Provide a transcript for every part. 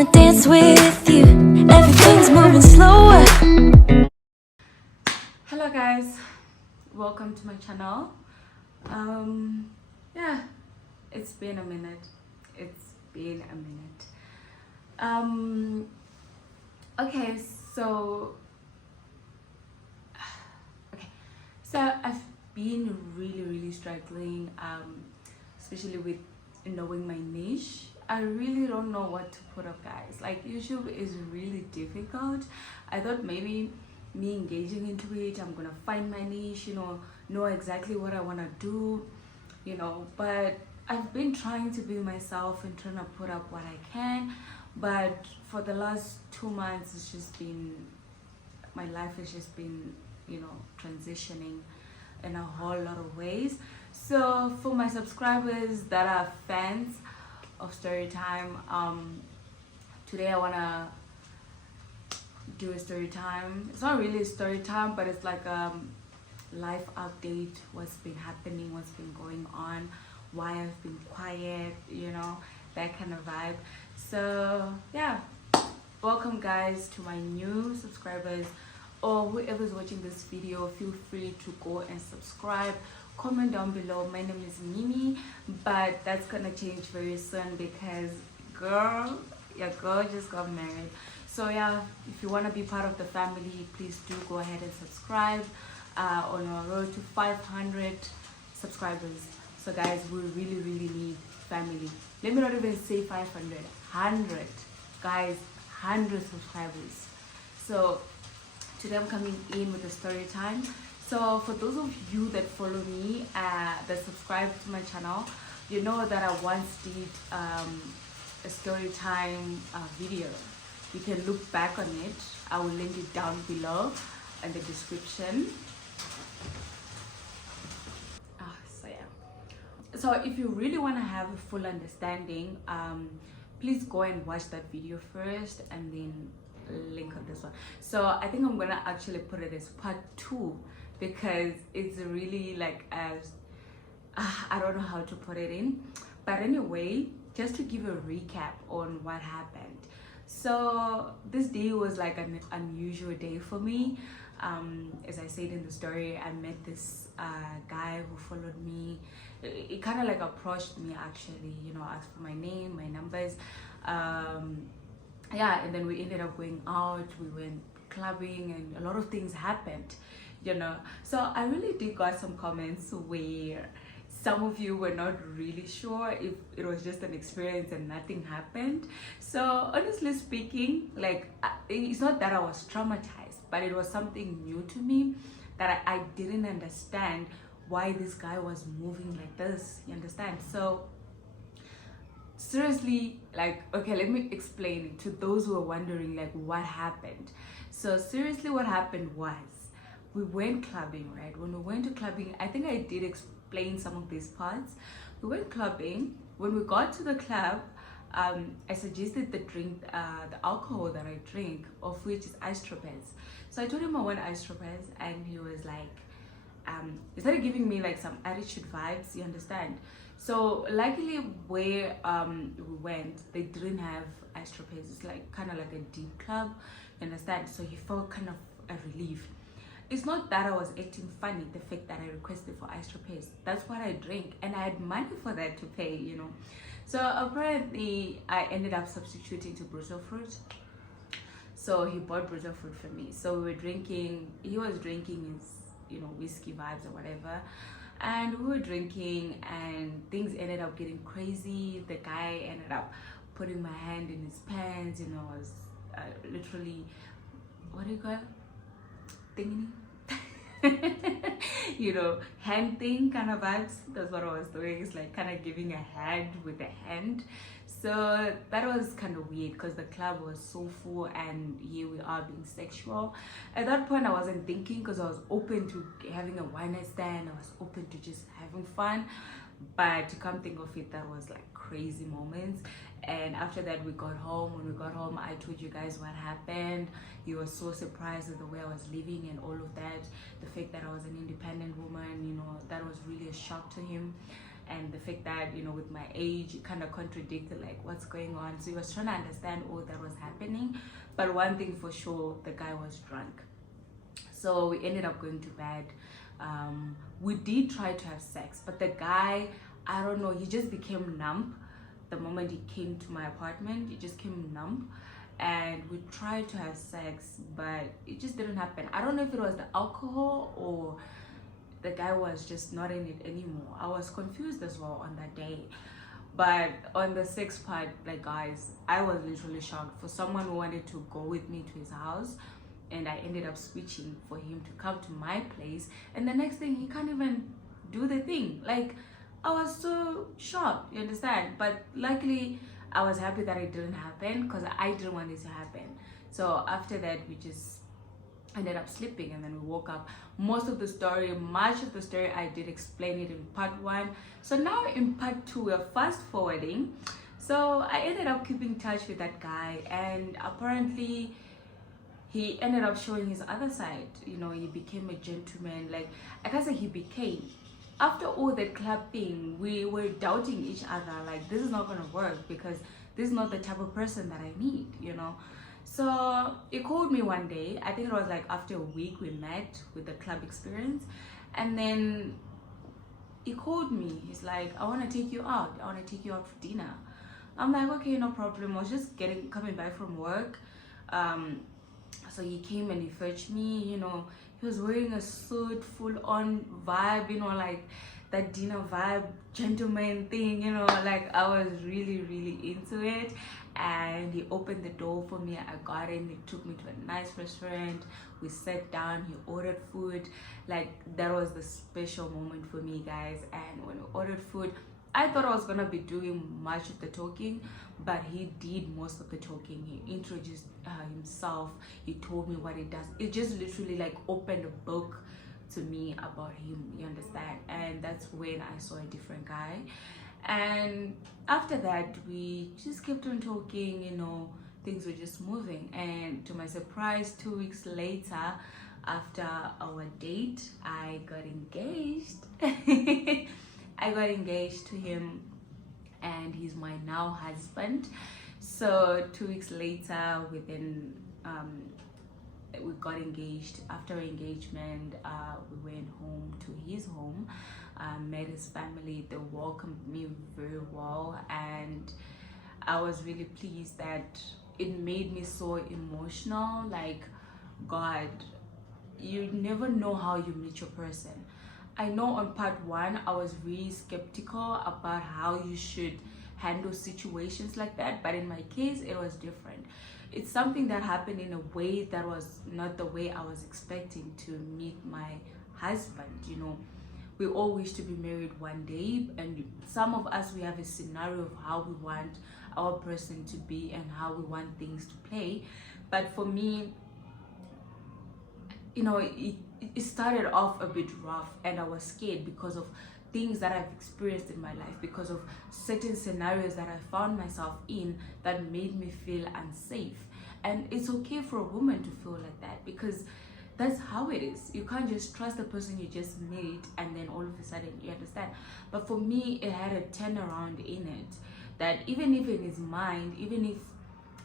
wanna dance with you. Everything's moving slower. Hello guys, welcome to my channel. Yeah, it's been a minute. Okay, so I've been really struggling, especially with knowing my niche. I really don't know what to put up, guys. Like, YouTube is really difficult. I thought maybe me engaging into it, I'm gonna find my niche, know exactly what I want to do, but I've been trying to be myself and trying to put up what I can. But for the last 2 months, it's just been, my life has just been, transitioning in a whole lot of ways. So for my subscribers that are fans of Storytime, today I want to do a story time. It's not really a story time, but it's like life update, what's been happening, what's been going on, why I've been quiet, that kind of vibe. So yeah, welcome guys to my new subscribers, or whoever's watching this video. Feel free to go and subscribe, comment down below. My name is Mimi, but that's gonna change very soon because your girl just got married. So yeah, if you want to be part of the family, please do go ahead and subscribe on our road to 500 subscribers. So guys, we really need family. Let me not even say 500, 100 guys, 100 subscribers. So today I'm coming in with a story time. So for those of you that follow me, that subscribe to my channel, you know that I once did a story time video. You can look back on it. I will link it down below in the description. So yeah, so if you really want to have a full understanding, please go and watch that video first and then link on this one. So I think I'm gonna actually put it as part 2 because it's really like, as I don't know how to put it in, but anyway, just to give a recap on what happened. So this day was like an unusual day for me. As I said in the story, I met this guy who followed me. He kind of like approached me, actually, asked for my name, my numbers. Yeah, and then we ended up going out. We went clubbing and a lot of things happened, So I really did got some comments where some of you were not really sure if it was just an experience and nothing happened. So honestly speaking, like, it's not that I was traumatized, but it was something new to me that I didn't understand why this guy was moving like this, you understand? So seriously, like, okay, let me explain it to those who are wondering, like, what happened. So seriously, what happened was, we went clubbing, right? When we went to clubbing, I think I did explain some of these parts. We went clubbing. When we got to the club, I suggested the drink, the alcohol that I drink, of which is iced strawberries. So I told him I want iced strawberries, and he was like, he started giving me like some attitude vibes, you understand? So luckily where we went, they didn't have iced strawberries. It's like kind of like a deep club, you understand? So he felt kind of a relief. It's not that I was acting funny, the fact that I requested for iced strawberries. That's what I drink, and I had money for that to pay, So apparently I ended up substituting to brutal fruit. So he bought brutal fruit for me. So we were drinking, he was drinking his, whiskey vibes or whatever. And we were drinking and things ended up getting crazy. The guy ended up putting my hand in his pants, I was literally, what do you call it? Thingy? Hand thing kind of vibes. That's what I was doing. It's like kind of giving a hand with a hand. So that was kind of weird because the club was so full and here we are being sexual. At that point I wasn't thinking because I was open to having a one night stand. I was open to just having fun, but to come think of it, that was like crazy moments. And after that, we got home. When we got home, I told you guys what happened. He was so surprised with the way I was living and all of that. The fact that I was an independent woman, that was really a shock to him. and the fact that, you know, with my age, it kind of contradicted like what's going on. So he was trying to understand all that was happening. But one thing for sure, the guy was drunk. So we ended up going to bed. We did try to have sex, but the guy, I don't know, he just became numb the moment he came to my apartment. He just came numb, and we tried to have sex, but it just didn't happen. I don't know if it was the alcohol or the guy was just not in it anymore. I was confused as well on that day. But on the sex part, like, guys, I was literally shocked for someone who wanted to go with me to his house, and I ended up switching for him to come to my place, and the next thing he can't even do the thing. Like, I was so shocked, you understand? But luckily I was happy that it didn't happen, because I didn't want it to happen. So after that, we just ended up sleeping, and then we woke up. Much of the story I did explain it in part 1. So now in part 2, we're fast forwarding. So I ended up keeping touch with that guy, and apparently he ended up showing his other side. You know, he became a gentleman. Like, I can't say he became. After all that club thing, we were doubting each other. Like, this is not gonna work, because this is not the type of person that I need, you know. So he called me one day. I think it was like after a week we met with the club experience, and then he called me. He's like, I want to take you out. I want to take you out for dinner. I'm like, okay, no problem. I was just coming back from work. So he came and he fetched me. You know, he was wearing a suit, full on vibe, you know, like that dinner vibe, gentleman thing, you know. Like, I was really into it. And he opened the door for me. I got in. He took me to a nice restaurant. We sat down. He ordered food. Like, that was the special moment for me, guys. And when we ordered food, I thought I was gonna be doing much of the talking, but he did most of the talking. He introduced himself. He told me what he does. It just literally like opened a book to me about him, you understand? And that's when I saw a different guy. And after that, we just kept on talking, you know. Things were just moving, and to my surprise, 2 weeks later, after our date, I got engaged. I got engaged to him, and he's my now husband. So 2 weeks later, within we got engaged. After engagement, we went home to his home, met his family. They welcomed me very well, and I was really pleased that it made me so emotional. Like, God, you never know how you meet your person. I know on part 1 I was really skeptical about how you should handle situations like that, but in my case it was different. It's something that happened in a way that was not the way I was expecting to meet my husband. You know, we all wish to be married one day, and some of us, we have a scenario of how we want our person to be and how we want things to play. But for me, you know, it started off a bit rough, and I was scared because of things that I've experienced in my life, because of certain scenarios that I found myself in that made me feel unsafe. And it's okay for a woman to feel like that, because that's how it is. You can't just trust the person you just met and then all of a sudden, you understand. But for me, it had a turnaround in it, that even if in his mind, even if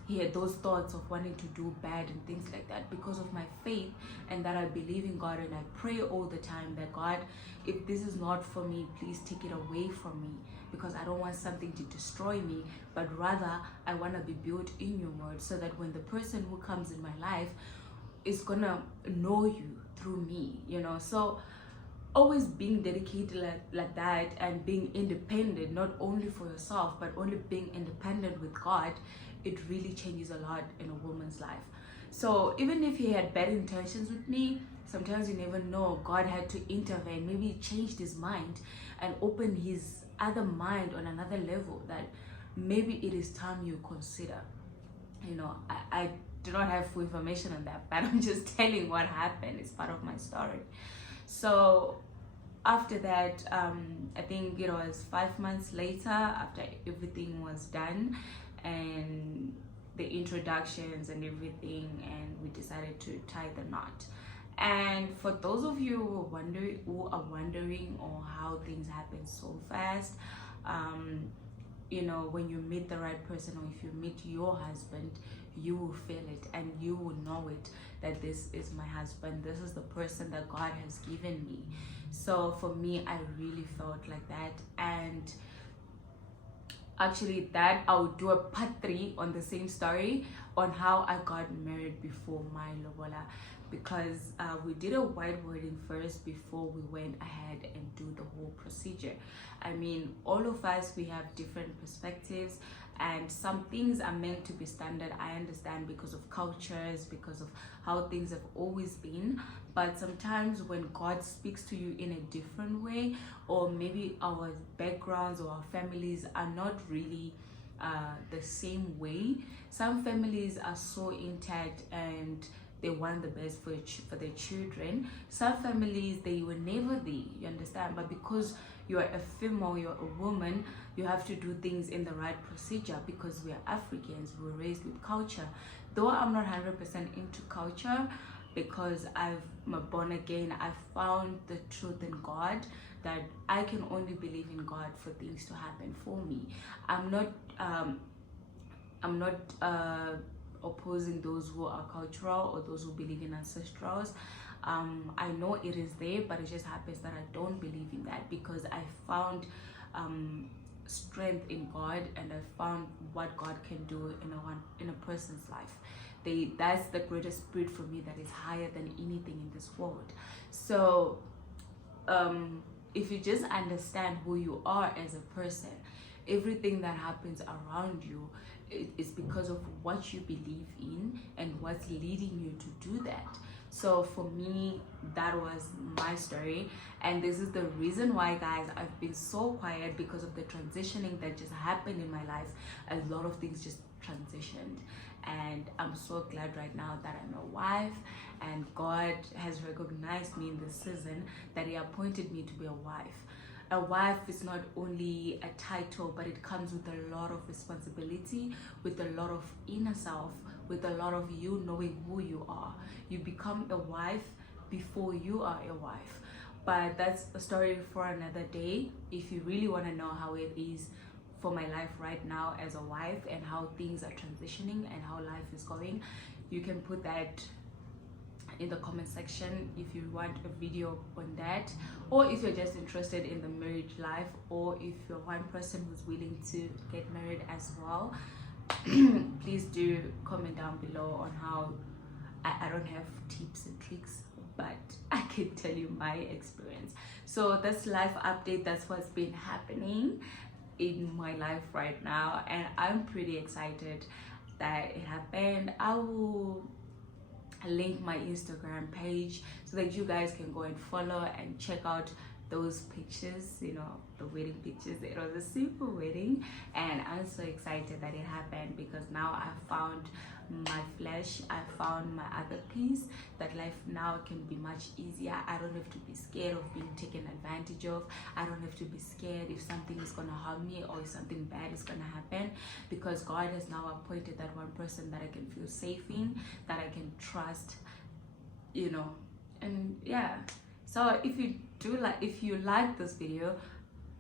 he had those thoughts of wanting to do bad and things like that, because of my faith and that I believe in God, and I pray all the time that, God, if this is not for me, please take it away from me, because I don't want something to destroy me, but rather I want to be built in your word, so that when the person who comes in my life is gonna know you through me, you know. So always being dedicated like that, and being independent, not only for yourself but only being independent with God, it really changes a lot in a woman's life. So even if he had bad intentions with me, sometimes you never know, God had to intervene. Maybe he changed his mind and opened his other mind on another level, that maybe it is time you consider. You know, I do not have full information on that, but I'm just telling what happened. It's part of my story. So after that, I think it was 5 months later, after everything was done and the introductions and everything, and we decided to tie the knot. And for those of you who are wondering on how things happen so fast, you know, when you meet the right person, or if you meet your husband, you will feel it and you will know it, that this is my husband, this is the person that God has given me. So for me, I really felt like that. And actually, that I'll do a part 3 on the same story, on how I got married before my lobola, because we did a white wedding first before we went ahead and do the whole procedure. I mean, all of us, we have different perspectives, and some things are meant to be standard, I understand, because of cultures, because of how things have always been. But sometimes when God speaks to you in a different way, or maybe our backgrounds or our families are not really the same way. Some families are so intact and they want the best for their children. Some families, they were never there, you understand? But because you're a female, you're a woman, you have to do things in the right procedure, because we are Africans, we were raised with culture. Though I'm not 100% into culture, because I'm born again, I found the truth in God, that I can only believe in God for things to happen for me. I'm not opposing those who are cultural or those who believe in ancestrals. I know it is there, but it just happens that I don't believe in that, because I found strength in God, and I found what God can do in a person's life. That's the greatest spirit for me, that is higher than anything in this world. So if you just understand who you are as a person, everything that happens around you is because of what you believe in and what's leading you to do that. So for me, that was my story, and this is the reason why, guys, I've been so quiet, because of the transitioning that just happened in my life. A lot of things just transitioned, and I'm so glad right now that I'm a wife, and God has recognized me in this season, that He appointed me to be a wife. A wife is not only a title, but it comes with a lot of responsibility, with a lot of inner self, with a lot of you knowing who you are. You become a wife before you are a wife. But that's a story for another day. If you really want to know how it is for my life right now as a wife, and how things are transitioning and how life is going, you can put that in the comment section if you want a video on that, or if you're just interested in the marriage life, or if you're one person who's willing to get married as well. Please do comment down below on how I don't have tips and tricks, but I can tell you my experience. So that's life update. That's what's been happening in my life right now, and I'm pretty excited that it happened. I will link my Instagram page so that you guys can go and follow and check out those pictures, you know, the wedding pictures. It was a simple wedding, and I'm so excited that it happened, because now I found my flesh, I found my other piece, that life now can be much easier. I don't have to be scared of being taken advantage of. I don't have to be scared if something is going to harm me, or if something bad is going to happen, because God has now appointed that one person that I can feel safe in, that I can trust, you know. And yeah, so if you like this video,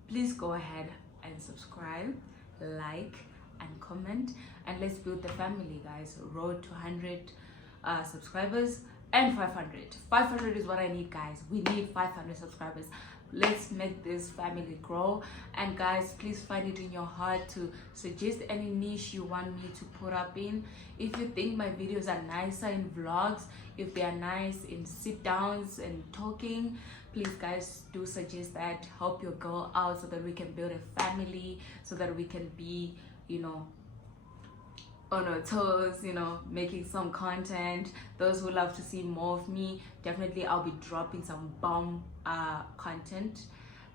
please go ahead and subscribe, like, and comment, and let's build the family, guys. Road to 100 subscribers, and 500 is what I need, guys. We need 500 subscribers. Let's make this family grow. And guys, please find it in your heart to suggest any niche you want me to put up in. If you think my videos are nicer in vlogs, if they are nice in sit downs and talking, please guys do suggest that. Help your girl out so that we can build a family, so that we can be, you know, on our toes, you know, making some content. Those who love to see more of me, definitely I'll be dropping some bomb content.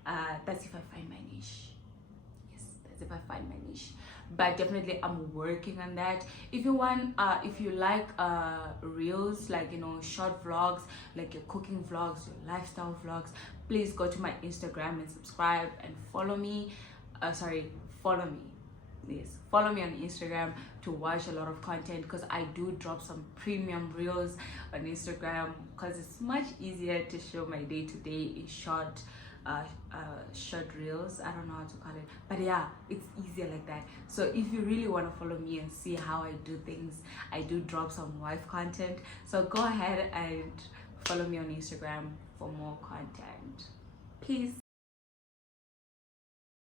That's if I find my niche. Yes, that's if I find my niche. But definitely I'm working on that. If you want, if you like reels, like, you know, short vlogs, like your cooking vlogs, your lifestyle vlogs, please go to my Instagram and subscribe and follow me. Follow me. Yes, follow me on Instagram to watch a lot of content, because I do drop some premium reels on Instagram, because it's much easier to show my day-to-day in short short reels. I don't know how to call it, but yeah, it's easier like that. So if you really want to follow me and see how I do things, I do drop some wife content, so go ahead and follow me on Instagram for more content. Peace.